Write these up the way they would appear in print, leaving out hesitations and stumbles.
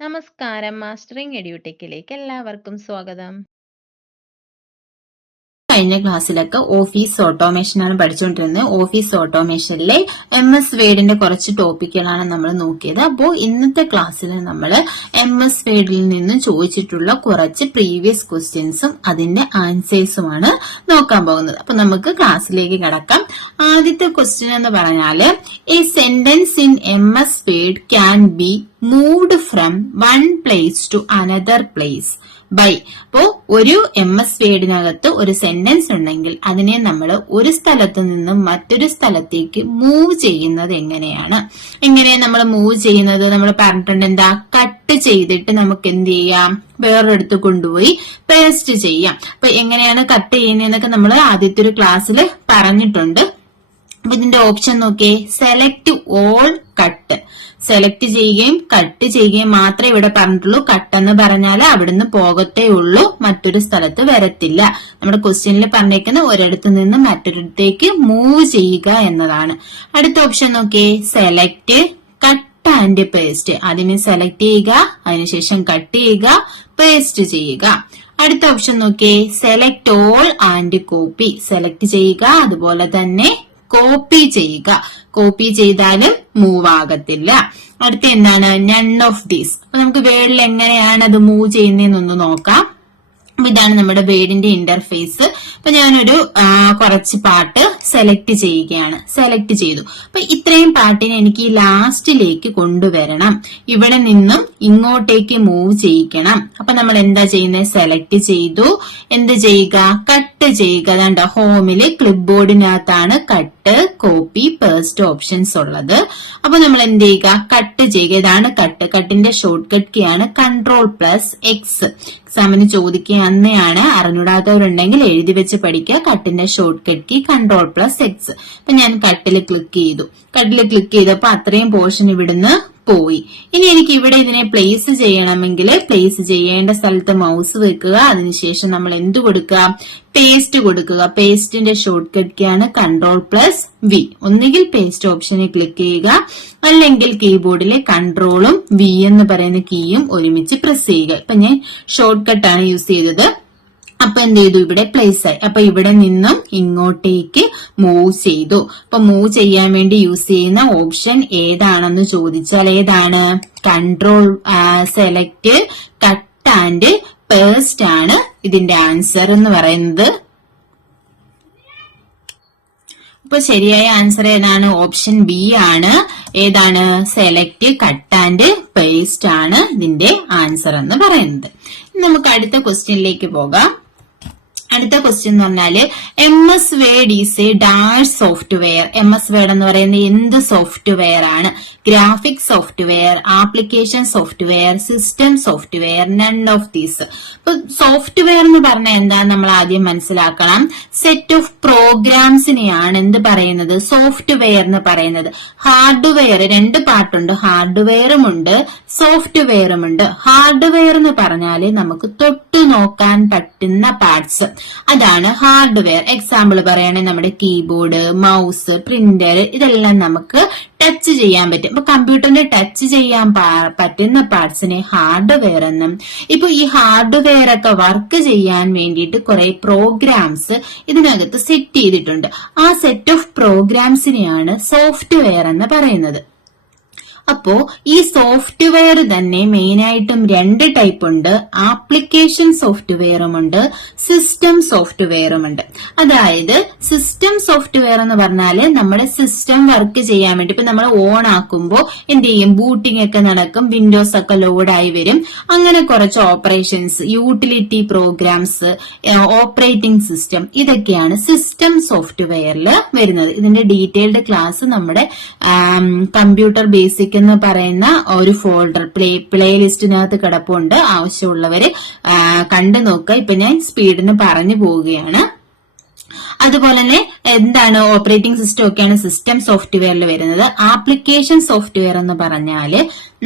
നമസ്കാരം, മാസ്റ്ററിംഗ് എഡ്യൂടെക്കിലേക്ക് എല്ലാവർക്കും സ്വാഗതം. കഴിഞ്ഞ ക്ലാസ്സിലൊക്കെ ഓഫീസ് ഓട്ടോമേഷൻ ആണ് പഠിച്ചുകൊണ്ടിരുന്നത്. ഓഫീസ് ഓട്ടോമേഷനിലെ MS വേർഡിന്റെ കുറച്ച് ടോപ്പിക്കുകളാണ് നമ്മൾ നോക്കിയത്. അപ്പോൾ ഇന്നത്തെ ക്ലാസ്സിൽ നമ്മൾ MS വേർഡിൽ നിന്ന് ചോദിച്ചിട്ടുള്ള കുറച്ച് പ്രീവിയസ് ക്വസ്റ്റ്യൻസും അതിന്റെ ആൻസേഴ്സുമാണ് നോക്കാൻ പോകുന്നത്. അപ്പൊ നമുക്ക് ക്ലാസ്സിലേക്ക് കടക്കാം. ആദ്യത്തെ ക്വസ്റ്റ്യൻ എന്ന് പറഞ്ഞാല് a sentence in MS word can be moved from one place to another place by. അപ്പോ ഒരു MS വേർഡിനകത്ത് ഒരു സെന്റൻസ് ഉണ്ടെങ്കിൽ അതിനെ നമ്മൾ ഒരു സ്ഥലത്ത് നിന്നും മറ്റൊരു സ്ഥലത്തേക്ക് മൂവ് ചെയ്യുന്നത് എങ്ങനെയാണ്? നമ്മൾ മൂവ് ചെയ്യുന്നത് നമ്മൾ പറഞ്ഞിട്ടുണ്ട്. എന്താ? കട്ട് ചെയ്തിട്ട് നമുക്ക് എന്ത് ചെയ്യാം? വേറൊരിടത്ത് കൊണ്ടുപോയി പേസ്റ്റ് ചെയ്യാം. അപ്പൊ എങ്ങനെയാണ് കട്ട് ചെയ്യുന്നതെന്നൊക്കെ നമ്മൾ ആദ്യത്തെ ഒരു ക്ലാസ്സിൽ പറഞ്ഞിട്ടുണ്ട്. അപ്പൊ ഇതിന്റെ ഓപ്ഷൻ നോക്കിയേ. Select all cut. സെലക്ട് ചെയ്യുകയും കട്ട് ചെയ്യുകയും മാത്രമേ ഇവിടെ പറഞ്ഞിട്ടുള്ളൂ. കട്ടെന്ന് പറഞ്ഞാൽ അവിടുന്ന് പോകത്തേ ഉള്ളൂ, മറ്റൊരു സ്ഥലത്ത് വരത്തില്ല. നമ്മുടെ ക്വസ്റ്റ്യനിൽ പറഞ്ഞേക്കുന്ന ഒരിടത്ത് നിന്ന് മറ്റൊരിടത്തേക്ക് മൂവ് ചെയ്യുക എന്നതാണ്. അടുത്ത ഓപ്ഷൻ നോക്കിയേ. Select cut and paste. അതിനെ സെലക്ട് ചെയ്യുക, അതിനുശേഷം കട്ട് ചെയ്യുക, പേസ്റ്റ് ചെയ്യുക. അടുത്ത ഓപ്ഷൻ നോക്കിയേ. Select all and copy. Select ചെയ്യുക, അതുപോലെ തന്നെ കോപ്പി ചെയ്യുക. കോപ്പി ചെയ്താലും മൂവ് ആകത്തില്ല. അടുത്ത എന്താണ്? None of these. അപ്പൊ നമുക്ക് വേർഡിൽ എങ്ങനെയാണ് അത് മൂവ് ചെയ്യുന്നതെന്നൊന്ന് നോക്കാം. ഇതാണ് നമ്മുടെ വേർഡിന്റെ ഇന്റർഫേസ്. അപ്പൊ ഞാനൊരു കുറച്ച് പാർട്ട് സെലക്ട് ചെയ്യുകയാണ്. സെലക്ട് ചെയ്തു. അപ്പൊ ഇത്രയും പാർട്ടിനെ എനിക്ക് ഈ ലാസ്റ്റിലേക്ക് കൊണ്ടുവരണം. ഇവിടെ നിന്നും ഇങ്ങോട്ടേക്ക് മൂവ് ചെയ്യിക്കണം. അപ്പൊ നമ്മൾ എന്താ ചെയ്യുന്നത്? സെലക്ട് ചെയ്തു. എന്ത് ചെയ്യുക? കട്ട് ചെയ്യുക. അതുകൊണ്ട് ഹോമില് ക്ലിപ്പ് ബോർഡിനകത്താണ് കട്ട്, കോപ്പി, പേസ്റ്റ് ഓപ്ഷൻസ് ഉള്ളത്. അപ്പൊ നമ്മൾ എന്ത് ചെയ്യുക? കട്ട് ചെയ്യുക. ഇതാണ് കട്ട്. കട്ടിന്റെ ഷോർട്ട് കട്ട് കീ ആണ് Ctrl+X. എക്സാമിന് ചോദിക്കുക അന്നെയാണ്. അറിഞ്ഞൂടാത്തവരുണ്ടെങ്കിൽ എഴുതി വെച്ച് പഠിക്കുക. കട്ടിന്റെ ഷോർട്ട് കട്ട് കീ Ctrl+X. അപ്പൊ ഞാൻ കട്ടിൽ ക്ലിക്ക് ചെയ്തു. കട്ടിൽ ക്ലിക്ക് ചെയ്തപ്പോ അത്രയും പോർഷൻ ഇവിടുന്ന് പോയി. ഇനി എനിക്ക് ഇവിടെ ഇതിനെ പ്ലേസ് ചെയ്യണമെങ്കിൽ പ്ലേസ് ചെയ്യേണ്ട സ്ഥലത്ത് മൗസ് വെക്കുക. അതിനുശേഷം നമ്മൾ എന്ത് കൊടുക്കുക? പേസ്റ്റ് കൊടുക്കുക. പേസ്റ്റിന്റെ ഷോർട്ട് കട്ട് കീ ആണ് Ctrl+V. ഒന്നുകിൽ പേസ്റ്റ് ഓപ്ഷനിൽ ക്ലിക്ക് ചെയ്യുക, അല്ലെങ്കിൽ കീബോർഡിലെ കൺട്രോളും V എന്ന് പറയുന്ന കീയും ഒരുമിച്ച് പ്രസ് ചെയ്യുക. ഇപ്പൊ ഞാൻ ഷോർട്ട് കട്ടാണ് യൂസ് ചെയ്തത്. അപ്പൊ എന്ത് ചെയ്തു? ഇവിടെ പ്ലേസ് ആയി. അപ്പൊ ഇവിടെ നിന്നും ഇങ്ങോട്ടേക്ക് മൂവ് ചെയ്തു. അപ്പൊ മൂവ് ചെയ്യാൻ വേണ്ടി യൂസ് ചെയ്യുന്ന ഓപ്ഷൻ ഏതാണെന്ന് ചോദിച്ചാൽ ഏതാണ്? Control select cut and paste ആണ് ഇതിന്റെ ആൻസർ എന്ന് പറയുന്നത്. അപ്പൊ ശരിയായ ആൻസർ ഏതാണ്? ഓപ്ഷൻ ബി ആണ്. ഏതാണ്? സെലക്ട് കട്ട് ആൻഡ് പേസ്റ്റ് ആണ് ഇതിന്റെ ആൻസർ എന്ന് പറയുന്നത്. നമുക്ക് അടുത്ത ക്വസ്റ്റ്യനിലേക്ക് പോകാം. അടുത്ത ക്വസ്റ്റ്യൻ എന്ന് പറഞ്ഞാല് MS word is A dash software. MS word എന്ന് പറയുന്നത് എന്ത് സോഫ്റ്റ്വെയർ ആണ്? Graphic software, application software, system software, none of these. ഇപ്പൊ സോഫ്റ്റ്വെയർ എന്ന് പറഞ്ഞാൽ എന്താ നമ്മൾ ആദ്യം മനസ്സിലാക്കണം. സെറ്റ് ഓഫ് പ്രോഗ്രാംസിനെയാണ് എന്ത് പറയുന്നത്? സോഫ്റ്റ്വെയർ എന്ന് പറയുന്നത്. ഹാർഡ്വെയർ രണ്ട് പാർട്ടുണ്ട്. ഹാർഡ്വെയറും ഉണ്ട്, സോഫ്റ്റ്വെയറും ഉണ്ട്. ഹാർഡ്വെയർ എന്ന് പറഞ്ഞാല് നമുക്ക് തൊട്ടു നോക്കാൻ പറ്റുന്ന പാർട്സ്, അതാണ് ഹാർഡ്വെയർ. എക്സാമ്പിൾ പറയുകയാണെങ്കിൽ നമ്മുടെ കീബോർഡ്, മൗസ്, പ്രിന്റർ, ഇതെല്ലാം നമുക്ക് ടച്ച് ചെയ്യാൻ പറ്റും. അപ്പൊ കമ്പ്യൂട്ടറിന്റെ ടച്ച് ചെയ്യാൻ പറ്റുന്ന പാർട്സിനെ ഹാർഡ്വെയർ എന്നും, ഇപ്പൊ ഈ ഹാർഡ്വെയർ ഒക്കെ വർക്ക് ചെയ്യാൻ വേണ്ടിയിട്ട് കുറെ പ്രോഗ്രാംസ് ഇതിനകത്ത് സെറ്റ് ചെയ്തിട്ടുണ്ട്. ആ സെറ്റ് ഓഫ് പ്രോഗ്രാംസിനെയാണ് സോഫ്റ്റ്വെയർ എന്ന് പറയുന്നത്. അപ്പോ ഈ സോഫ്റ്റ്വെയർ തന്നെ മെയിനായിട്ടും രണ്ട് ടൈപ്പ് ഉണ്ട്. ആപ്ലിക്കേഷൻ സോഫ്റ്റ്വെയറും ഉണ്ട്, സിസ്റ്റം സോഫ്റ്റ്വെയറും ഉണ്ട്. അതായത് സിസ്റ്റം സോഫ്റ്റ്വെയർ എന്ന് പറഞ്ഞാല് നമ്മുടെ സിസ്റ്റം വർക്ക് ചെയ്യാൻ വേണ്ടി ഇപ്പൊ നമ്മൾ ഓൺ ആക്കുമ്പോൾ എന്ത് ചെയ്യും? ബൂട്ടിംഗ് ഒക്കെ നടക്കും, വിൻഡോസ് ഒക്കെ ലോഡായി വരും. അങ്ങനെ കുറച്ച് operations, utility programs, operating system, ഇതൊക്കെയാണ് സിസ്റ്റം സോഫ്റ്റ്വെയറിൽ വരുന്നത്. ഇതിന്റെ ഡീറ്റെയിൽഡ് ക്ലാസ് നമ്മുടെ കമ്പ്യൂട്ടർ ബേസിക് എന്ന് പറയുന്ന ഒരു ഫോൾഡർ പ്ലേലിസ്റ്റിനകത്ത് കിടപ്പുണ്ട്. ആവശ്യമുള്ളവര് കണ്ടു നോക്കുക. ഇപ്പൊ ഞാൻ സ്പീഡിന് പറഞ്ഞു പോവുകയാണ്. അതുപോലെ തന്നെ എന്താണ് ഓപ്പറേറ്റിംഗ് സിസ്റ്റം ഒക്കെയാണ് സിസ്റ്റം സോഫ്റ്റ്വെയറിൽ വരുന്നത്. ആപ്ലിക്കേഷൻ സോഫ്റ്റ്വെയർ എന്ന് പറഞ്ഞാല്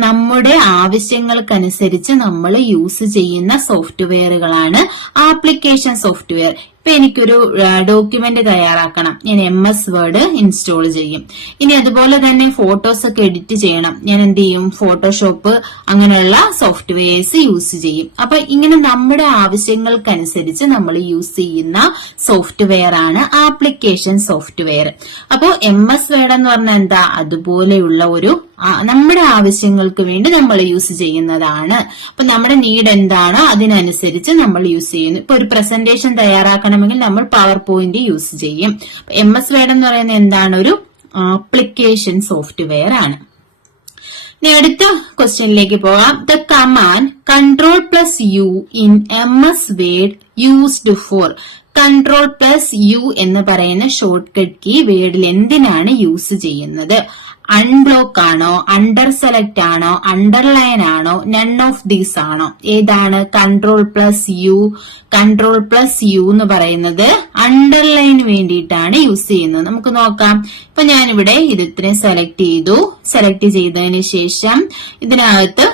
നമ്മുടെ ആവശ്യങ്ങൾക്കനുസരിച്ച് നമ്മൾ യൂസ് ചെയ്യുന്ന സോഫ്റ്റ്വെയറുകളാണ് ആപ്ലിക്കേഷൻ സോഫ്റ്റ്വെയർ. ഇപ്പൊ എനിക്കൊരു ഡോക്യുമെന്റ് തയ്യാറാക്കണം, ഞാൻ MS വേർഡ് ഇൻസ്റ്റാൾ ചെയ്യും. ഇനി അതുപോലെ തന്നെ ഫോട്ടോസ് ഒക്കെ എഡിറ്റ് ചെയ്യണം, ഞാൻ എന്ത് ചെയ്യും, ഫോട്ടോഷോപ്പ് അങ്ങനെയുള്ള സോഫ്റ്റ്വെയർസ് യൂസ് ചെയ്യും. അപ്പൊ ഇങ്ങനെ നമ്മുടെ ആവശ്യങ്ങൾക്കനുസരിച്ച് നമ്മൾ യൂസ് ചെയ്യുന്ന സോഫ്റ്റ്വെയർ ആണ് ആപ്ലിക്കേഷൻ സോഫ്റ്റ്വെയർ. അപ്പോ MS വേർഡ് എന്ന് പറഞ്ഞാൽ എന്താ, അതുപോലെയുള്ള ഒരു നമ്മുടെ ആവശ്യങ്ങൾക്ക് വേണ്ടി നമ്മൾ യൂസ് ചെയ്യുന്നതാണ്. അപ്പൊ നമ്മുടെ നീഡ് എന്താണോ അതിനനുസരിച്ച് നമ്മൾ യൂസ് ചെയ്യുന്നു. ഇപ്പൊ ഒരു പ്രസന്റേഷൻ തയ്യാറാക്കണമെങ്കിൽ നമ്മൾ പവർ പോയിന്റ് യൂസ് ചെയ്യും. MS വേർഡ് എന്ന് പറയുന്നത് എന്താണ്, ഒരു ആപ്ലിക്കേഷൻ സോഫ്റ്റ്വെയർ ആണ്. ഇനി അടുത്ത ക്വസ്റ്റ്യനിലേക്ക് പോകാം. The command Ctrl+U in MS word used for. Ctrl+U എന്ന് പറയുന്ന ഷോർട്ട് കട്ട് കീ വേർഡിൽ എന്തിനാണ് യൂസ് ചെയ്യുന്നത്? അൺബ്ലോക്ക് ആണോ, അണ്ടർ സെലക്ട് ആണോ, അണ്ടർലൈൻ ആണോ, നൺ ഓഫ് ദീസ് ആണോ? ഏതാണ് Ctrl+U? Ctrl+U എന്ന് പറയുന്നത് അണ്ടർലൈൻ വേണ്ടിയിട്ടാണ് യൂസ് ചെയ്യുന്നത്. നമുക്ക് നോക്കാം. ഇപ്പൊ ഞാനിവിടെ ഇത് ഇത്രയും സെലക്ട് ചെയ്തു. സെലക്ട് ചെയ്തതിന് ശേഷം ഇതിനകത്ത്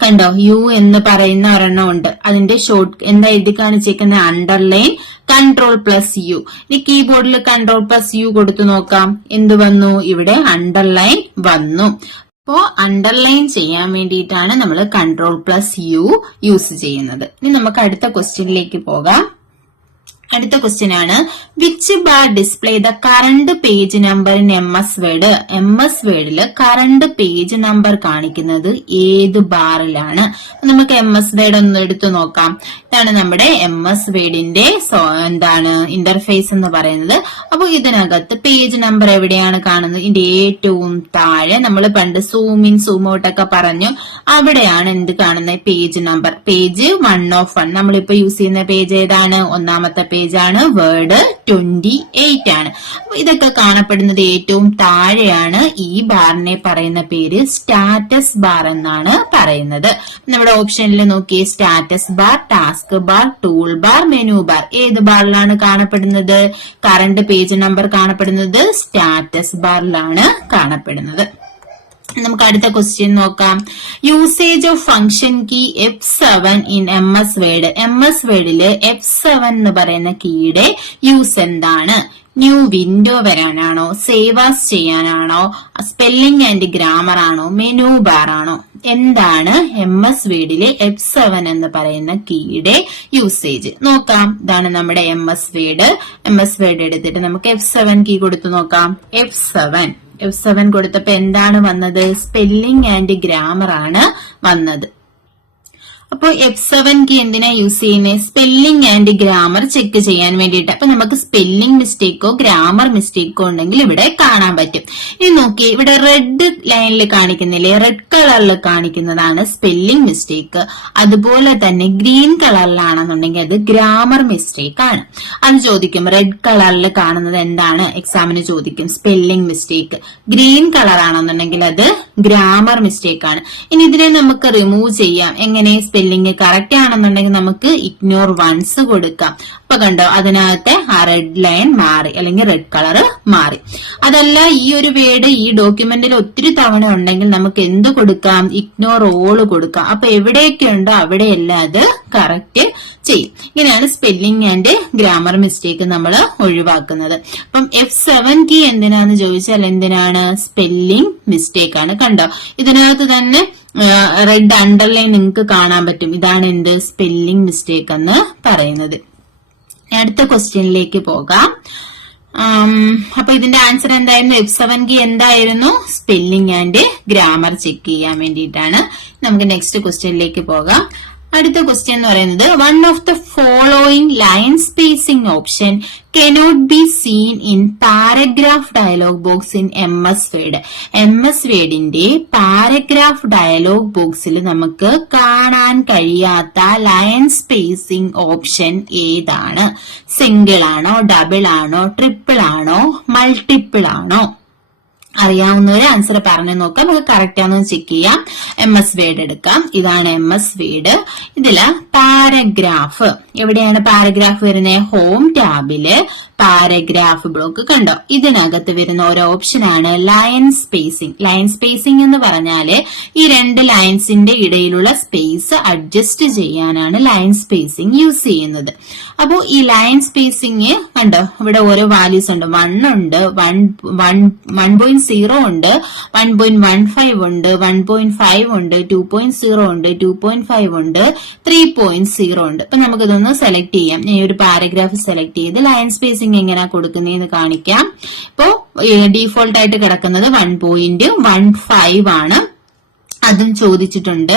കണ്ടോ യു എന്ന് പറയുന്ന ഒരെണ്ണം ഉണ്ട്. അതിന്റെ ഷോർട്ട് എന്താ എഴുതി കാണിച്ചേക്കുന്ന അണ്ടർലൈൻ Ctrl+U. ഇനി കീബോർഡിൽ Ctrl+U കൊടുത്തു നോക്കാം, എന്ത് വന്നു, ഇവിടെ അണ്ടർലൈൻ വന്നു. അപ്പോ അണ്ടർലൈൻ ചെയ്യാൻ വേണ്ടിയിട്ടാണ് നമ്മൾ Ctrl+U യൂസ് ചെയ്യുന്നത്. ഇനി നമുക്ക് അടുത്ത ക്വസ്റ്റ്യനിലേക്ക് പോകാം. അടുത്ത ക്വസ്റ്റ്യൻ ആണ്, which bar display the current page number in MS word? MS വേർഡില് കറണ്ട് പേജ് നമ്പർ കാണിക്കുന്നത് ഏത് ബാറിലാണ്? നമുക്ക് MS വേർഡ് ഒന്ന് എടുത്തു നോക്കാം. ഇതാണ് നമ്മുടെ MS വേർഡിന്റെ എന്താണ് ഇന്റർഫേസ് എന്ന് പറയുന്നത്. അപ്പൊ ഇതിനകത്ത് പേജ് നമ്പർ എവിടെയാണ് കാണുന്നത്? ഇതിന്റെ ഏറ്റവും താഴെ നമ്മൾ പണ്ട് സൂം ഇൻ സൂം ഔട്ട് ഒക്കെ പറഞ്ഞു, അവിടെയാണ് എന്ത് കാണുന്നത്, പേജ് നമ്പർ. Page 1 of 1. നമ്മളിപ്പോ യൂസ് ചെയ്യുന്ന പേജ് ഏതാണ്? ഒന്നാമത്തെ പേജാണ്. വേർഡ് 28 ആണ്. ഇതൊക്കെ കാണപ്പെടുന്നത് ഏറ്റവും താഴെയാണ്. ഈ ബാറിനെ പറയുന്ന പേര് സ്റ്റാറ്റസ് ബാർ എന്നാണ് പറയുന്നത്. നമ്മുടെ ഓപ്ഷനിൽ നോക്കി, status bar, task bar, tool bar, menu bar. ഏത് ബാറിലാണ് കാണപ്പെടുന്നത്? കറണ്ട് പേജ് നമ്പർ കാണപ്പെടുന്നത് സ്റ്റാറ്റസ് ബാറിലാണ് കാണപ്പെടുന്നത്. നമുക്ക് അടുത്ത ക്വസ്റ്റ്യൻ നോക്കാം. Usage of function key F7 in MS word. MS വേർഡില് F7 എന്ന് പറയുന്ന കീയുടെ യൂസ് എന്താണ്? ന്യൂ വിൻഡോ വരാനാണോ, സേവ് ആസ് ചെയ്യാനാണോ, സ്പെല്ലിംഗ് ആൻഡ് ഗ്രാമർ ആണോ, മെനു ബാർ ആണോ? എന്താണ് MS വേർഡിലെ F7 എന്ന് പറയുന്ന കീയുടെ യൂസേജ്? നോക്കാം. ഇതാണ് നമ്മുടെ MS വേർഡ്. MS വേർഡ് എടുത്തിട്ട് നമുക്ക് F7 കീ കൊടുത്തു നോക്കാം. F7 കൊടുത്തപ്പോ എന്താണ് വന്നത്? സ്പെല്ലിംഗ് ആൻഡ് ഗ്രാമർ ആണ് വന്നത്. അപ്പോൾ F7 കീ എന്തിനാ യൂസ് ചെയ്യുന്നത്? സ്പെല്ലിംഗ് ആൻഡ് ഗ്രാമർ ചെക്ക് ചെയ്യാൻ വേണ്ടിയിട്ട്. അപ്പൊ നമുക്ക് സ്പെല്ലിംഗ് മിസ്റ്റേക്കോ ഗ്രാമർ മിസ്റ്റേക്കോ ഉണ്ടെങ്കിൽ ഇവിടെ കാണാൻ പറ്റും. ഇനി നോക്കി, ഇവിടെ റെഡ് ലൈനിൽ കാണിക്കുന്നില്ലേ, റെഡ് കളറിൽ കാണിക്കുന്നതാണ് സ്പെല്ലിംഗ് മിസ്റ്റേക്ക്. അതുപോലെ തന്നെ ഗ്രീൻ കളറിലാണെന്നുണ്ടെങ്കിൽ അത് ഗ്രാമർ മിസ്റ്റേക്ക് ആണ്. അത് ചോദിക്കും, റെഡ് കളറിൽ കാണുന്നത് എന്താണ്? എക്സാമിന് ചോദിക്കും സ്പെല്ലിംഗ് മിസ്റ്റേക്ക്. ഗ്രീൻ കളർ ആണെന്നുണ്ടെങ്കിൽ അത് ഗ്രാമർ മിസ്റ്റേക്ക് ആണ്. ഇനി ഇതിനെ നമുക്ക് റിമൂവ് ചെയ്യാം. എങ്ങനെ? സ്പെല്ലിംഗ് കറക്റ്റ് ആണെന്നുണ്ടെങ്കിൽ നമുക്ക് ഇഗ്നോർ വൺസ് കൊടുക്കാം. അപ്പൊ കണ്ടോ, അതിനകത്തെ ആ റെഡ് ലൈൻ മാറി, അല്ലെങ്കിൽ റെഡ് കളർ മാറി. അതല്ല, ഈ ഒരു വേർഡ് ഈ ഡോക്യുമെന്റിൽ ഒത്തിരി തവണ ഉണ്ടെങ്കിൽ നമുക്ക് എന്ത് കൊടുക്കാം? ഇഗ്നോർ ഓൾ കൊടുക്കാം. അപ്പൊ എവിടെയൊക്കെ ഉണ്ടോ അവിടെയെല്ലാം അത് കറക്റ്റ് ചെയ്യും. ഇങ്ങനെയാണ് സ്പെല്ലിംഗ് ആൻഡ് ഗ്രാമർ മിസ്റ്റേക്ക് നമ്മൾ ഒഴിവാക്കുന്നത്. അപ്പം F7 കീ എന്തിനാന്ന് ചോദിച്ചാൽ എന്തിനാണ്? സ്പെല്ലിംഗ് മിസ്റ്റേക്ക് ആണ്. കണ്ടോ, ഇതിനകത്ത് തന്നെ റെഡ് അണ്ടർലൈൻ നിങ്ങൾക്ക് കാണാൻ പറ്റും. ഇതാണ് എന്ത്? സ്പെല്ലിംഗ് മിസ്റ്റേക്ക് എന്ന് പറയുന്നത്. അടുത്ത ക്വസ്റ്റ്യനിലേക്ക് പോകാം. അപ്പൊ ഇതിന്റെ ആൻസർ എന്തായിരുന്നു? F7 കീ എന്തായിരുന്നു? സ്പെല്ലിംഗ് ആൻഡ് ഗ്രാമർ ചെക്ക് ചെയ്യാൻ വേണ്ടിയിട്ടാണ്. നമുക്ക് നെക്സ്റ്റ് ക്വസ്റ്റ്യനിലേക്ക് പോകാം. അടുത്ത ക്വസ്റ്റ്യൻ എന്ന് പറയുന്നത്, one of the following line spacing option cannot be seen in paragraph dialog box in MS Word. MS Wordന്റെ പാരഗ്രാഫ് ഡയലോഗ് ബോക്സിൽ നമുക്ക് കാണാൻ കഴിയാത്ത ലൈൻ സ്പേസിംഗ് ഓപ്ഷൻ ഏതാണ്? സിംഗിൾ ആണോ, ഡബിൾ ആണോ, ട്രിപ്പിൾ ആണോ, മൾട്ടിപ്പിൾ ആണോ? അറിയാവുന്നവര് ആൻസർ പറഞ്ഞു നോക്കാം. നമുക്ക് കറക്റ്റ് ആണെന്ന് ചെക്ക് ചെയ്യാം. MS വേർഡ് എടുക്കാം. ഇതാണ് MS വേർഡ്. ഇതില് പാരഗ്രാഫ്, എവിടെയാണ് പാരഗ്രാഫ് വരുന്നത്? ഹോം ടാബില് പാരഗ്രാഫ് ബ്ലോക്ക് കണ്ടോ? ഇതിനകത്ത് വരുന്ന ഒരു ഓപ്ഷനാണ് ലൈൻ സ്പേസിംഗ്. ലൈൻ സ്പേസിംഗ് എന്ന് പറഞ്ഞാല് ഈ രണ്ട് ലൈൻസിന്റെ ഇടയിലുള്ള സ്പേസ് അഡ്ജസ്റ്റ് ചെയ്യാനാണ് ലൈൻ സ്പേസിംഗ് യൂസ് ചെയ്യുന്നത്. അപ്പോ ഈ ലൈൻ സ്പേസിംഗ് കണ്ടോ, ഇവിടെ ഓരോ വാല്യൂസ് ഉണ്ട്. 1 ഉണ്ട്, 1.0 ഉണ്ട്, 1.15 ഉണ്ട്, 1.5 ഉണ്ട്, 2.0 ഉണ്ട്, 2.5 ഉണ്ട്, 3.0 ഉണ്ട്. അപ്പൊ നമുക്കിതൊന്ന് സെലക്ട് ചെയ്യാം. ഈ ഒരു പാരഗ്രാഫ് സെലക്ട് ചെയ്ത് ലൈൻ സ്പേസിംഗ് എങ്ങനെയാ കൊടുക്കുന്നതെന്ന് കാണിക്കാം. ഇപ്പോ ഡീഫോൾട്ട് ആയിട്ട് കിടക്കുന്നത് 1.15 ആണ്. അതും ചോദിച്ചിട്ടുണ്ട്.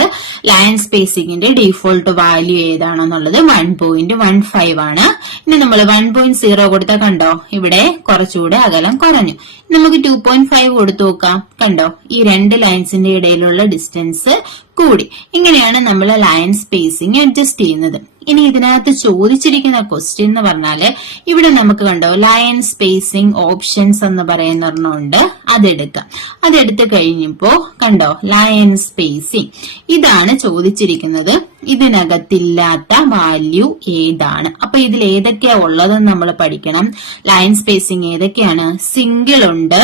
ലൈൻ സ്പേസിംഗിന്റെ ഡീഫോൾട്ട് വാല്യൂ ഏതാണെന്നുള്ളത് 1.15 ആണ്. ഇനി നമ്മൾ 1.0 കൊടുത്താൽ കണ്ടോ, ഇവിടെ കുറച്ചുകൂടെ അകലം കുറഞ്ഞു. നമുക്ക് 2.5 കൊടുത്തു നോക്കാം. കണ്ടോ, ഈ രണ്ട് ലൈൻസിന്റെ ഇടയിലുള്ള ഡിസ്റ്റൻസ് കൂടി. ഇങ്ങനെയാണ് നമ്മൾ ലൈൻ സ്പേസിംഗ് അഡ്ജസ്റ്റ് ചെയ്യുന്നത്. ഇനി ഇതിനകത്ത് ചോദിച്ചിരിക്കുന്ന ക്വസ്റ്റ്യൻ എന്ന് പറഞ്ഞാല് ഇവിടെ നമുക്ക് കണ്ടോ ലൈൻ സ്പേസിംഗ് ഓപ്ഷൻസ് എന്ന് പറയുന്ന ഒരെണ്ണമുണ്ട്. അതെടുക്കാം. അതെടുത്ത് കഴിഞ്ഞപ്പോ കണ്ടോ ലൈൻ സ്പേസിംഗ് ഇതാണ് ചോദിച്ചിരിക്കുന്നത്. ഇതിനകത്തില്ലാത്ത വാല്യൂ ഏതാണ്? അപ്പൊ ഇതിൽ ഏതൊക്കെയാ ഉള്ളതെന്ന് നമ്മൾ പഠിക്കണം. ലൈൻ സ്പേസിംഗ് ഏതൊക്കെയാണ്? സിംഗിൾ ഉണ്ട്,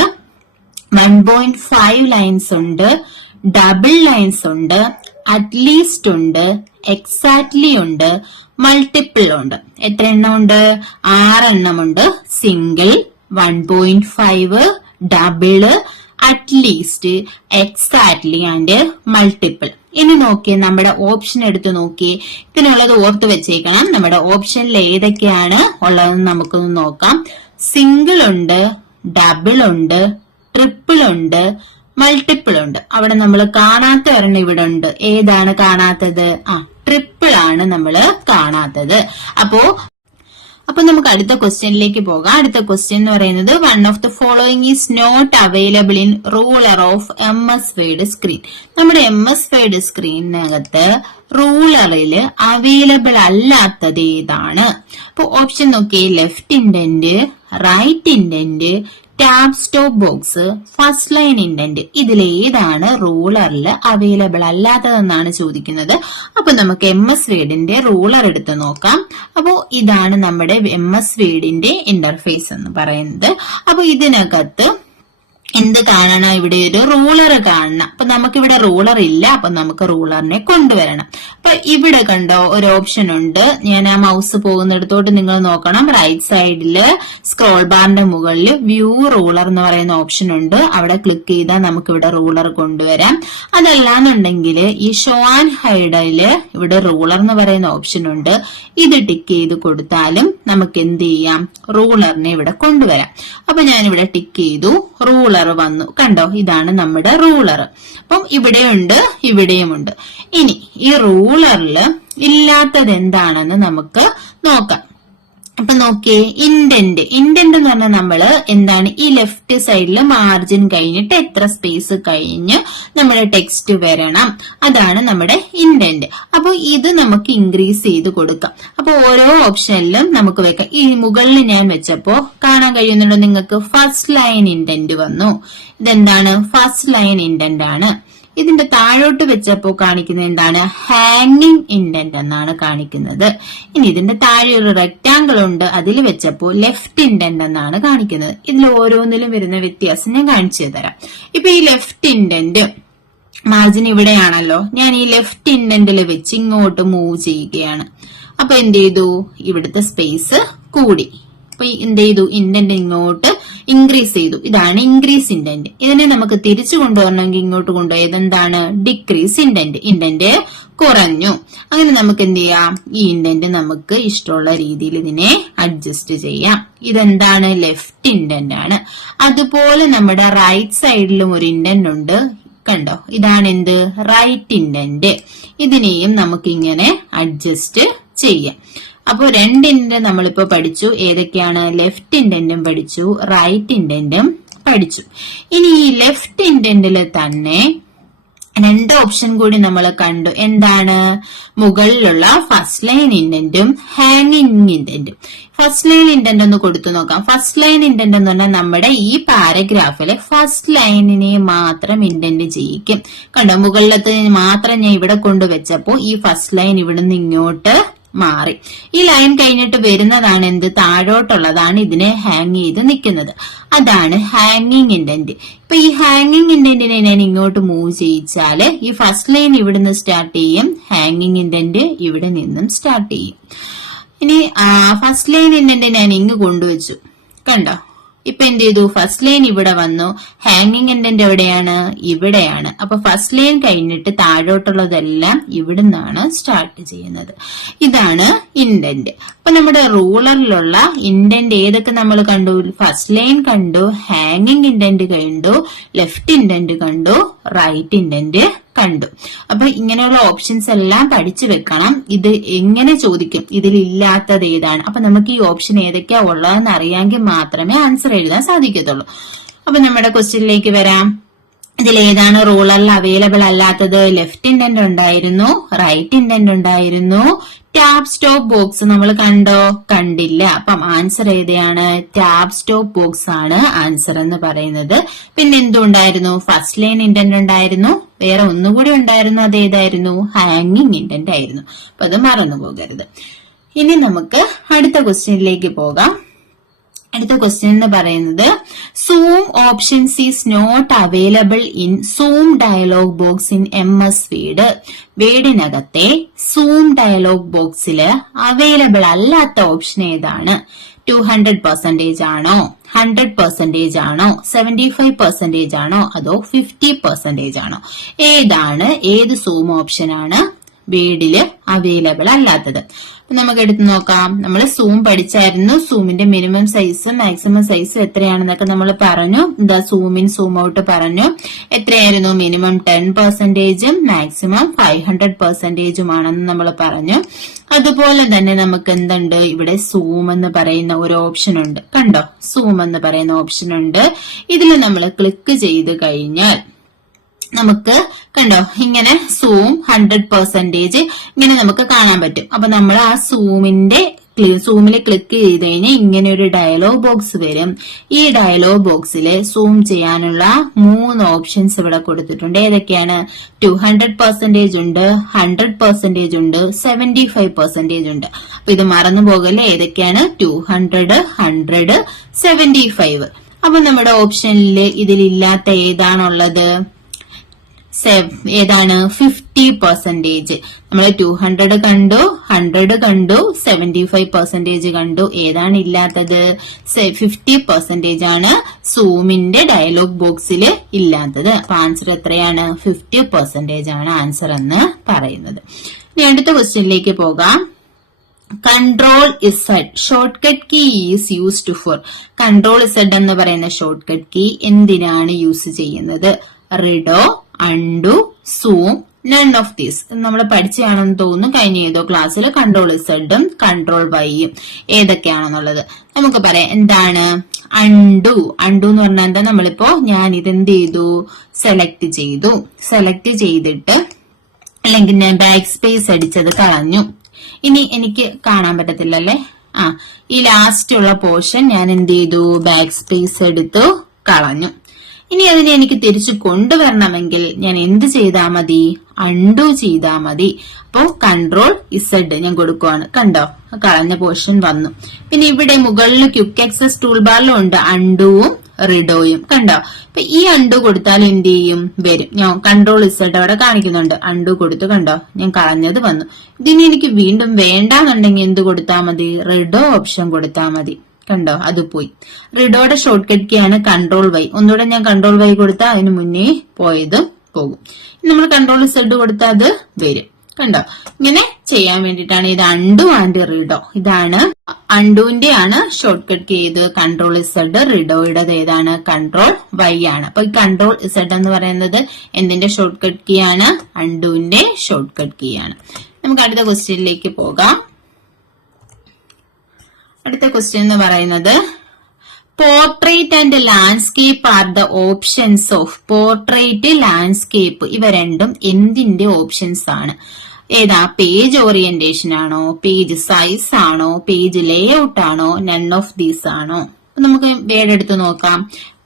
1.5 ലൈൻസ് ഉണ്ട്, ഡബിൾ ലൈൻസ് ഉണ്ട്, അറ്റ്ലീസ്റ്റ് ഉണ്ട്, എക്സാക്ട്ലി ഉണ്ട്, മൾട്ടിപ്പിൾ ഉണ്ട്. എത്ര എണ്ണം ഉണ്ട്? 6 എണ്ണമുണ്ട്. Single, 1.5, double, at least, exactly and multiple. ഇനി നോക്കിയേ, നമ്മുടെ ഓപ്ഷൻ എടുത്ത് നോക്കി. ഇതിനുള്ളത് ഓർത്ത് വെച്ചേക്കണം. നമ്മുടെ ഓപ്ഷനിൽ ഏതൊക്കെയാണ് ഉള്ളതെന്ന് നമുക്കൊന്ന് നോക്കാം. സിംഗിൾ ഉണ്ട്, ഡബിൾ ഉണ്ട്, ട്രിപ്പിൾ ഉണ്ട്, മൾട്ടിപ്പിൾ ഉണ്ട്. അവിടെ നമ്മൾ കാണാത്ത ഒരെണ്ണം ഇവിടെ ഉണ്ട്. ഏതാണ് കാണാത്തത്? ട്രിപ്പിൾ ആണ് നമ്മൾ കാണാത്തത്. അപ്പൊ നമുക്ക് അടുത്ത ക്വസ്റ്റ്യനിലേക്ക് പോകാം. അടുത്ത ക്വസ്റ്റ്യൻ എന്ന് പറയുന്നത് one of the following is not available in ruler of MS Word screen. നമ്മുടെ MS വേർഡ് സ്ക്രീനിനകത്ത് റൂളറിൽ അവൈലബിൾ അല്ലാത്തത് ഏതാണ്? അപ്പൊ ഓപ്ഷൻ നോക്കിയേ. Left indent, right indent, tab stop box, first line indent. ഇതിലേതാണ് റൂളറിൽ അവൈലബിൾ അല്ലാത്തതെന്നാണ് ചോദിക്കുന്നത്. അപ്പൊ നമുക്ക് MS വേർഡിന്റെ റൂളർ എടുത്ത് നോക്കാം. അപ്പോ ഇതാണ് നമ്മുടെ MS വേർഡിന്റെ ഇന്റർഫേസ് എന്ന് പറയുന്നത്. അപ്പൊ ഇതിനകത്ത് എന്ത് കാണണം? ഇവിടെ ഒരു റൂളർ കാണണം. അപ്പൊ നമുക്കിവിടെ റൂളർ ഇല്ല. അപ്പൊ നമുക്ക് റൂളറിനെ കൊണ്ടുവരണം. അപ്പൊ ഇവിടെ കണ്ടോ ഒരു ഓപ്ഷൻ ഉണ്ട്. ഞാൻ ആ മൗസ് പോകുന്നിടത്തോട്ട് നിങ്ങൾ നോക്കണം. റൈറ്റ് സൈഡില് സ്ക്രോൾ ബാറിന്റെ മുകളിൽ വ്യൂ റൂളർ എന്ന് പറയുന്ന ഓപ്ഷൻ ഉണ്ട്. അവിടെ ക്ലിക്ക് ചെയ്താൽ നമുക്ക് ഇവിടെ റൂളർ കൊണ്ടുവരാം. അതല്ലാന്നുണ്ടെങ്കിൽ ഈ ഷോ ആൻഡ് ഹൈഡില് ഇവിടെ റൂളർ എന്ന് പറയുന്ന ഓപ്ഷൻ ഉണ്ട്. ഇത് ടിക്ക് ചെയ്ത് കൊടുത്താലും നമുക്ക് എന്ത് ചെയ്യാം? റൂളറിനെ ഇവിടെ കൊണ്ടുവരാം. അപ്പൊ ഞാനിവിടെ ടിക്ക് ചെയ്തു, റൂളർ വന്നു. കണ്ടോ, ഇതാണ് നമ്മുടെ റൂളർ. അപ്പം ഇവിടെയുണ്ട്, ഇവിടെയുമുണ്ട്. ഇനി ഈ റൂളറിൽ ഇല്ലാത്തത് എന്താണെന്ന് നമുക്ക് നോക്കാം. അപ്പൊ നോക്കിയേ, ഇൻഡന്റ്. ഇൻഡന്റ് എന്ന് പറഞ്ഞാൽ നമ്മള് എന്താണ്? ഈ ലെഫ്റ്റ് സൈഡില് മാർജിൻ കഴിഞ്ഞിട്ട് എത്ര സ്പേസ് കഴിഞ്ഞ് നമ്മുടെ ടെക്സ്റ്റ് വരണം, അതാണ് നമ്മുടെ ഇൻഡന്റ്. അപ്പൊ ഇത് നമുക്ക് ഇൻക്രീസ് ചെയ്ത് കൊടുക്കാം. അപ്പൊ ഓരോ ഓപ്ഷനിലും നമുക്ക് വെക്കാം. ഈ മുകളിൽ ഞാൻ വെച്ചപ്പോ കാണാൻ കഴിയുന്നുണ്ടോ നിങ്ങൾക്ക്? ഫസ്റ്റ് ലൈൻ ഇൻഡന്റ് വന്നു. ഇതെന്താണ്? ഫസ്റ്റ് ലൈൻ ഇൻഡന്റ് ആണ്. ഇതിന്റെ താഴോട്ട് വെച്ചപ്പോ കാണിക്കുന്നത് എന്താണ്? ഹാങ്ങിങ് ഇൻഡന്റ് എന്നാണ് കാണിക്കുന്നത്. ഇനി ഇതിന്റെ താഴെ ഒരു റെക്ടാങ്കിൾ ഉണ്ട്. അതിൽ വെച്ചപ്പോ ലെഫ്റ്റ് ഇൻഡന്റ് എന്നാണ് കാണിക്കുന്നത്. ഇതിൽ ഓരോന്നിലും വരുന്ന വ്യത്യാസം ഞാൻ കാണിച്ചു തരാം. ഇപ്പൊ ഈ ലെഫ്റ്റ് ഇൻഡന്റ് മാർജിൻ ഇവിടെയാണല്ലോ. ഞാൻ ഈ ലെഫ്റ്റ് ഇൻഡന്റിൽ വെച്ച് ഇങ്ങോട്ട് മൂവ് ചെയ്യുകയാണ്. അപ്പൊ എന്ത് ചെയ്തു? ഇവിടുത്തെ സ്പേസ് കൂടി. അപ്പൊ എന്ത് ചെയ്തു? ഇൻഡന്റ് ഇങ്ങോട്ട് ഇൻക്രീസ് ചെയ്തു. ഇതാണ് ഇൻക്രീസ് ഇൻഡന്റ്. ഇതിനെ നമുക്ക് തിരിച്ചു കൊണ്ടുവരണമെങ്കിൽ ഇങ്ങോട്ട് കൊണ്ടുപോയത് എന്താണ്? Decrease indent. ഇൻഡന്റ് കുറഞ്ഞു. അങ്ങനെ നമുക്ക് എന്ത് ചെയ്യാം? ഈ ഇൻഡന്റ് നമുക്ക് ഇഷ്ടമുള്ള രീതിയിൽ ഇതിനെ അഡ്ജസ്റ്റ് ചെയ്യാം. ഇതെന്താണ്? ലെഫ്റ്റ് ഇൻഡന്റ് ആണ്. അതുപോലെ നമ്മുടെ റൈറ്റ് സൈഡിലും ഒരു ഇൻഡന്റ് ഉണ്ട്. കണ്ടോ, ഇതാണ് എന്ത്? Right indent. ഇതിനെയും നമുക്ക് ഇങ്ങനെ അഡ്ജസ്റ്റ് ചെയ്യാം. അപ്പൊ രണ്ട് ഇൻഡന്റ് നമ്മളിപ്പോ പഠിച്ചു. ഏതൊക്കെയാണ്? ലെഫ്റ്റ് ഇൻഡന്റും പഠിച്ചു, റൈറ്റ് ഇൻഡന്റും പഠിച്ചു. ഇനി ഈ ലെഫ്റ്റ് ഇൻഡന്റിൽ തന്നെ രണ്ട് ഓപ്ഷൻ കൂടി നമ്മൾ കണ്ടു. എന്താണ്? മുകളിലുള്ള ഫസ്റ്റ് ലൈൻ ഇൻഡന്റും ഹാങ്ങിങ് ഇൻഡന്റും. ഫസ്റ്റ് ലൈൻ ഇൻഡന്റ് ഒന്ന് കൊടുത്തു നോക്കാം. ഫസ്റ്റ് ലൈൻ ഇൻഡന്റ് എന്ന് പറഞ്ഞാൽ നമ്മുടെ ഈ പാരഗ്രാഫിലെ ഫസ്റ്റ് ലൈനിനെ മാത്രം ഇൻഡന്റ് ചെയ്യിക്കും. കണ്ടോ, മുകളിലത്തെ മാത്രം ഞാൻ ഇവിടെ കൊണ്ടുവച്ചപ്പോ ഈ ഫസ്റ്റ് ലൈൻ ഇവിടുന്ന് ഇങ്ങോട്ട് മാറി. ഈ ലൈൻ കഴിഞ്ഞിട്ട് വരുന്നതാണ് എന്ത്? താഴോട്ടുള്ളതാണ് ഇതിനെ ഹാങ് ചെയ്ത് നിൽക്കുന്നത്. അതാണ് ഹാങ്ങിങ് ഇൻഡന്റ്. ഇപ്പൊ ഈ ഹാങ്ങിങ് ഇൻഡന്റിനെ ഞാൻ ഇങ്ങോട്ട് മൂവ് ചെയ്യിച്ചാല് ഈ ഫസ്റ്റ് ലൈൻ ഇവിടുന്ന് സ്റ്റാർട്ട് ചെയ്യും, ഹാങ്ങിങ് ഇൻഡന്റ് ഇവിടെ നിന്നും സ്റ്റാർട്ട് ചെയ്യും. ഇനി ഫസ്റ്റ് ലൈൻ ഇൻഡന്റ് ഞാൻ ഇങ്ങ് കൊണ്ടുവച്ചു. കണ്ടോ, ഇപ്പൊ എന്ത് ചെയ്തു? ഫസ്റ്റ് ലൈൻ ഇവിടെ വന്നു, ഹാങ്ങിങ് ഇൻഡന്റ് എവിടെയാണ്? ഇവിടെയാണ്. അപ്പൊ ഫസ്റ്റ് ലൈൻ കഴിഞ്ഞിട്ട് താഴോട്ടുള്ളതെല്ലാം ഇവിടുന്നാണ് സ്റ്റാർട്ട് ചെയ്യുന്നത്. ഇതാണ് ഇൻഡന്റ്. അപ്പൊ നമ്മുടെ റൂളറിലുള്ള ഇൻഡന്റ് ഏതൊക്കെ നമ്മൾ കണ്ടു? ഫസ്റ്റ് ലൈൻ കണ്ടു, ഹാങ്ങിങ് ഇൻഡന്റ് കണ്ടു, ലെഫ്റ്റ് ഇൻഡന്റ് കണ്ടു, റൈറ്റ് ഇൻഡന്റ് കണ്ടു. അപ്പൊ ഇങ്ങനെയുള്ള ഓപ്ഷൻസ് എല്ലാം പഠിച്ചു വെക്കണം. ഇത് എങ്ങനെ ചോദിക്കും? ഇതിലില്ലാത്തത് ഏതാണ്? അപ്പൊ നമുക്ക് ഈ ഓപ്ഷൻ ഏതൊക്കെയാ ഉള്ളതെന്ന് അറിയാമെങ്കിൽ മാത്രമേ ആൻസർ എഴുതാൻ സാധിക്കത്തുള്ളൂ. അപ്പൊ നമ്മുടെ ക്വസ്റ്റ്യനിലേക്ക് വരാം. ഇതിൽ ഏതാണ് റൂളറിൽ അവൈലബിൾ അല്ലാത്തത്? ലെഫ്റ്റ് ഇൻഡന്റ് ഉണ്ടായിരുന്നു, റൈറ്റ് ഇൻഡന്റ് ഉണ്ടായിരുന്നു, ടാബ് സ്റ്റോപ്പ് ബോക്സ് നമ്മൾ കണ്ടോ? കണ്ടില്ല. അപ്പം ആൻസർ ഏതാണ്? ടാബ് സ്റ്റോപ്പ് ബോക്സ് ആണ് ആൻസർ എന്ന് പറയുന്നത്. പിന്നെ എന്തുണ്ടായിരുന്നു? ഫസ്റ്റ് ലൈൻ ഇൻഡന്റ് ഉണ്ടായിരുന്നു, വേറെ ഒന്നുകൂടി ഉണ്ടായിരുന്നു. അത് ഏതായിരുന്നു? ഹാങ്ങിങ് ഇൻഡന്റ് ആയിരുന്നു. അപ്പൊ അത് മറന്നു പോകരുത്. ഇനി നമുക്ക് അടുത്ത ക്വസ്റ്റ്യനിലേക്ക് പോകാം. അടുത്ത ക്വസ്റ്റ്യൻ എന്ന് പറയുന്നത് zoom options is not available in zoom dialogue box in MS Word. വേഡിനകത്തെ സൂം ഡയലോഗ് ബോക്സില് അവൈലബിൾ അല്ലാത്ത ഓപ്ഷൻ ഏതാണ്? 200% ആണോ, 100% ആണോ, 75% ആണോ, അതോ 50% ആണോ? ഏതാണ്? ഏത് സൂം ഓപ്ഷൻ ആണ് വേഡില് അവൈലബിൾ അല്ലാത്തത്? നമുക്ക് എടുത്തു നോക്കാം. നമ്മൾ സൂം പഠിച്ചായിരുന്നു. സൂമിന്റെ മിനിമം സൈസും മാക്സിമം സൈസും എത്രയാണെന്നൊക്കെ നമ്മൾ പറഞ്ഞു. എന്താ സൂം ഇൻ സൂം ഔട്ട് പറഞ്ഞു. എത്രയായിരുന്നു? മിനിമം 10%ഉം മാക്സിമം 500%ഉം ആണെന്ന് നമ്മൾ പറഞ്ഞു. അതുപോലെ തന്നെ നമുക്ക് എന്തുണ്ട്? ഇവിടെ സൂം എന്ന് പറയുന്ന ഒരു ഓപ്ഷൻ ഉണ്ട്. കണ്ടോ, സൂം എന്ന് പറയുന്ന ഓപ്ഷൻ ഉണ്ട്. ഇതിൽ നമ്മൾ ക്ലിക്ക് ചെയ്ത് കഴിഞ്ഞാൽ നമുക്ക് കണ്ടോ ഇങ്ങനെ സൂം 100% ഇങ്ങനെ നമുക്ക് കാണാൻ പറ്റും. അപ്പൊ നമ്മൾ ആ സൂമിൽ ക്ലിക്ക് ചെയ്ത് കഴിഞ്ഞാൽ ഇങ്ങനെ ഒരു ഡയലോഗ് ബോക്സ് വരും. ഈ ഡയലോഗ് ബോക്സിൽ സൂം ചെയ്യാനുള്ള 3 ഓപ്ഷൻസ് ഇവിടെ കൊടുത്തിട്ടുണ്ട്. ഏതൊക്കെയാണ്? 200% ഉണ്ട്, 100% ഉണ്ട്, 75% ഉണ്ട്. അപ്പൊ ഇത് മറന്നു പോകല്ലേ. ഏതൊക്കെയാണ്? 200, 100, 75. അപ്പൊ നമ്മുടെ ഓപ്ഷനിൽ ഇതിലില്ലാത്ത ഏതാണുള്ളത്? ഏതാണ്? 50%. നമ്മൾ 200 കണ്ടു, 100 കണ്ടു, 75% കണ്ടു. ഏതാണ് ഇല്ലാത്തത്? 50% ആണ് സൂമിന്റെ ഡയലോഗ് ബോക്സിൽ ഇല്ലാത്തത്. അപ്പൊ ആൻസർ എത്രയാണ്? 50% ആണ് ആൻസർ എന്ന് പറയുന്നത്. ഇനി അടുത്ത ക്വസ്റ്റ്യനിലേക്ക് പോകാം. Control Z shortcut key is used for. Control Z എന്ന് പറയുന്ന ഷോർട്ട് കട്ട് കീ എന്തിനാണ് യൂസ് ചെയ്യുന്നത്? Redo, undo, zoom, none of these. നമ്മൾ പഠിച്ചാണെന്ന് തോന്നുന്നു കഴിഞ്ഞ ഏതോ ക്ലാസ്സിൽ. കൺട്രോൾ Zഉം കൺട്രോൾ Yയും ഏതൊക്കെയാണെന്നുള്ളത് നമുക്ക് പറയാം. എന്താണ്? അൺഡു. അൺഡു എന്ന് പറഞ്ഞാൽ എന്താ? നമ്മളിപ്പോ ഞാൻ ഇതെന്ത് ചെയ്തു? സെലക്ട് ചെയ്തു. സെലക്ട് ചെയ്തിട്ട് അല്ലെങ്കിൽ ഞാൻ ബാക്ക് സ്പേസ് അടിച്ചത് കളഞ്ഞു. ഇനി എനിക്ക് കാണാൻ പറ്റത്തില്ലല്ലേ. ഈ ലാസ്റ്റ് ഉള്ള പോർഷൻ ഞാൻ എന്ത് ചെയ്തു? ബാക്ക് സ്പേസ് എടുത്തു കളഞ്ഞു. ഇനി അതിനെ എനിക്ക് തിരിച്ചു കൊണ്ടുവരണമെങ്കിൽ ഞാൻ എന്ത് ചെയ്താൽ മതി? അൺഡു ചെയ്താൽ മതി. അപ്പോ കൺട്രോൾ Z ഞാൻ കൊടുക്കുവാണ്. കണ്ടോ, കളഞ്ഞ പോർഷൻ വന്നു. പിന്നെ ഇവിടെ മുകളിൽ ക്വിക്ക് ആക്സസ് ടൂൾ ബാറിലും ഉണ്ട് അൺഡുവും റിഡോയും. കണ്ടോ, അപ്പൊ ഈ അൺഡു കൊടുത്താൽ എന്ത് ചെയ്യും? വരും. ഞാൻ കൺട്രോൾ Z അവിടെ കാണിക്കുന്നുണ്ട്. അൺഡു കൊടുത്തു. കണ്ടോ, ഞാൻ കളഞ്ഞത് വന്നു. ഇതിന് എനിക്ക് വീണ്ടും വേണ്ടാന്നുണ്ടെങ്കിൽ എന്ത് കൊടുത്താൽ മതി? റിഡോ ഓപ്ഷൻ കൊടുത്താൽ മതി. കണ്ടോ, അത് പോയി. റിഡോയുടെ ഷോർട്ട് കട്ട് കീ ആണ് കൺട്രോൾ Y. ഒന്നുകൂടെ ഞാൻ കൺട്രോൾ Y കൊടുത്താൽ അതിന് മുന്നേ പോയത് പോകും. നമ്മൾ കൺട്രോൾ Z കൊടുത്താൽ അത് വരും. കണ്ടോ, ഇങ്ങനെ ചെയ്യാൻ വേണ്ടിയിട്ടാണ് ഇത് അൺഡു ആൻഡ് റിഡോ. ഇതാണ് അൺഡുവിന്റെ ആണ് ഷോർട്ട് കട്ട് കീ. ഇത് കൺട്രോൾ Z. റിഡോയുടെ ഏതാണ്? കൺട്രോൾ Y ആണ്. അപ്പൊ ഈ കൺട്രോൾ Z എന്ന് പറയുന്നത് എന്തിന്റെ ഷോർട്ട് കട്ട് കീ ആണ്? അൺഡുവിന്റെ ഷോർട്ട് കട്ട് കീ ആണ്. നമുക്ക് അടുത്ത ക്വസ്റ്റ്യനിലേക്ക് പോകാം. അടുത്ത ക്വസ്റ്റ്യൻ എന്ന് പറയുന്നത് portrait and landscape are the options of. Portrait, landscape ഇവ രണ്ടും എന്തിന്റെ ഓപ്ഷൻസ് ആണ്? ഏതാ? പേജ് ഓറിയന്റേഷൻ ആണോ, പേജ് സൈസ് ആണോ, പേജ് ലേഔട്ട് ആണോ, നൺ ഓഫ് ദീസ് ആണോ? നമുക്ക് വേർഡ് എടുത്ത് നോക്കാം.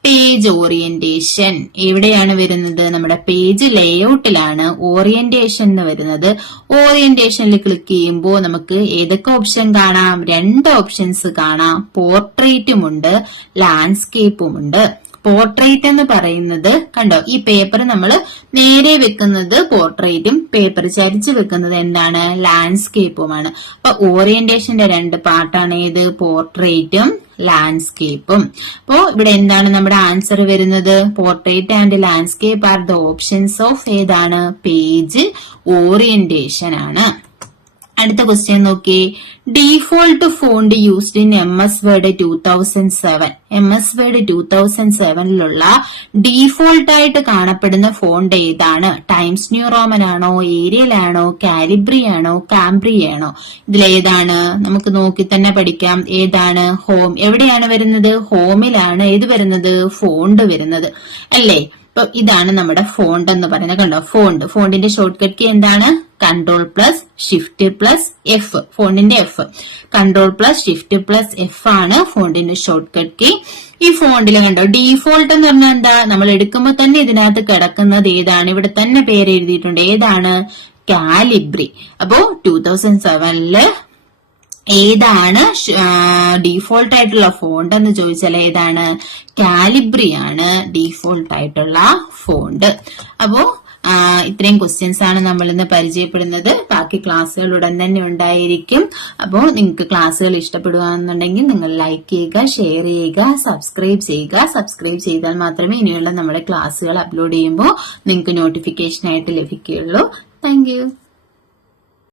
പേജ് ഓറിയന്റേഷൻ എവിടെയാണ് വരുന്നത്? നമ്മുടെ പേജ് ലേഔട്ടിലാണ് ഓറിയന്റേഷൻ എന്ന് വരുന്നത്. ഓറിയന്റേഷനിൽ ക്ലിക്ക് ചെയ്യുമ്പോൾ നമുക്ക് ഏതൊക്കെ ഓപ്ഷൻ കാണാം? 2 ഓപ്ഷൻസ് കാണാം. പോർട്രേറ്റും ഉണ്ട്, ലാൻഡ്സ്കേപ്പും ഉണ്ട്. പോർട്രേറ്റ് എന്ന് പറയുന്നത് കണ്ടോ, ഈ പേപ്പർ നമ്മൾ നേരെ വെക്കുന്നത് പോർട്രേറ്റും പേപ്പർ ചരിച്ചു വെക്കുന്നത് എന്താണ്? ലാൻഡ്സ്കേപ്പുമാണ്. അപ്പൊ ഓറിയന്റേഷന്റെ 2 പാർട്ടാണ് ഏത്? പോർട്രേറ്റും ലാൻഡ്സ്കേപ്പും. അപ്പോ ഇവിടെ എന്താണ് നമ്മുടെ ആൻസർ വരുന്നത്? Portrait and landscape are the options of ഏതാണ്? പേജ് ഓറിയന്റേഷൻ ആണ്. അടുത്ത ക്വസ്റ്റ്യൻ നോക്കി. Default font used in MS Word 2007. MS Word 2007ലുള്ള ഡീഫോൾട്ട് ആയിട്ട് കാണപ്പെടുന്ന ഫോണ്ട് ഏതാണ്? ടൈംസ് ന്യൂ റോമൻ ആണോ, ഏരിയൽ ആണോ, കാലിബ്രി ആണോ, കാംബ്രി ആണോ? ഇതിലേതാണ്? നമുക്ക് നോക്കി തന്നെ പഠിക്കാം. ഏതാണ്? ഹോം. എവിടെയാണ് വരുന്നത്? ഹോമിലാണ് ഏത് വരുന്നത്? ഫോണ്ട് വരുന്നത് അല്ലേ? അപ്പൊ ഇതാണ് നമ്മുടെ ഫോണ്ട് എന്ന് പറയുന്നത്. കണ്ടോ, ഫോണ്ടിന്റെ ഷോർട്ട് കട്ട് കീ എന്താണ്? Ctrl+Shift+F. ഫോണ്ടിന്റെ F. Ctrl+Shift+F ആണ് ഫോണ്ടിന്റെ ഷോർട്ട് കട്ട് കീ. ഈ ഫോണ്ടിൽ കണ്ടോ, ഡീഫോൾട്ട് എന്ന് പറഞ്ഞാൽ എന്താ? നമ്മൾ എടുക്കുമ്പോൾ തന്നെ ഇതിനകത്ത് കിടക്കുന്നത് ഏതാണ്? ഇവിടെ തന്നെ പേര് എഴുതിയിട്ടുണ്ട്. ഏതാണ്? കാലിബ്രി. അപ്പോ 2007ല് ഏതാണ് ഡീഫോൾട്ട് ആയിട്ടുള്ള ഫോണ്ട് എന്ന് ചോദിച്ചാൽ ഏതാണ്? കാലിബ്രി ആണ് ഡീഫോൾട്ട് ആയിട്ടുള്ള ഫോണ്ട്. അപ്പോ ഇത്രയും ക്വസ്റ്റ്യൻസ് ആണ് നമ്മൾ ഇന്ന് പരിചയപ്പെടുന്നത്. ബാക്കി ക്ലാസ്സുകൾ ഉടൻ തന്നെ ഉണ്ടായിരിക്കും. അപ്പോൾ നിങ്ങൾക്ക് ക്ലാസ്സുകൾ ഇഷ്ടപ്പെടുകയാണെന്നുണ്ടെങ്കിൽ നിങ്ങൾ ലൈക്ക് ചെയ്യുക, ഷെയർ ചെയ്യുക, സബ്സ്ക്രൈബ് ചെയ്യുക. സബ്സ്ക്രൈബ് ചെയ്താൽ മാത്രമേ ഇനിയുള്ള നമ്മുടെ ക്ലാസ്സുകൾ അപ്ലോഡ് ചെയ്യുമ്പോൾ നിങ്ങൾക്ക് നോട്ടിഫിക്കേഷൻ ആയിട്ട് ലഭിക്കുകയുള്ളൂ. Thank you.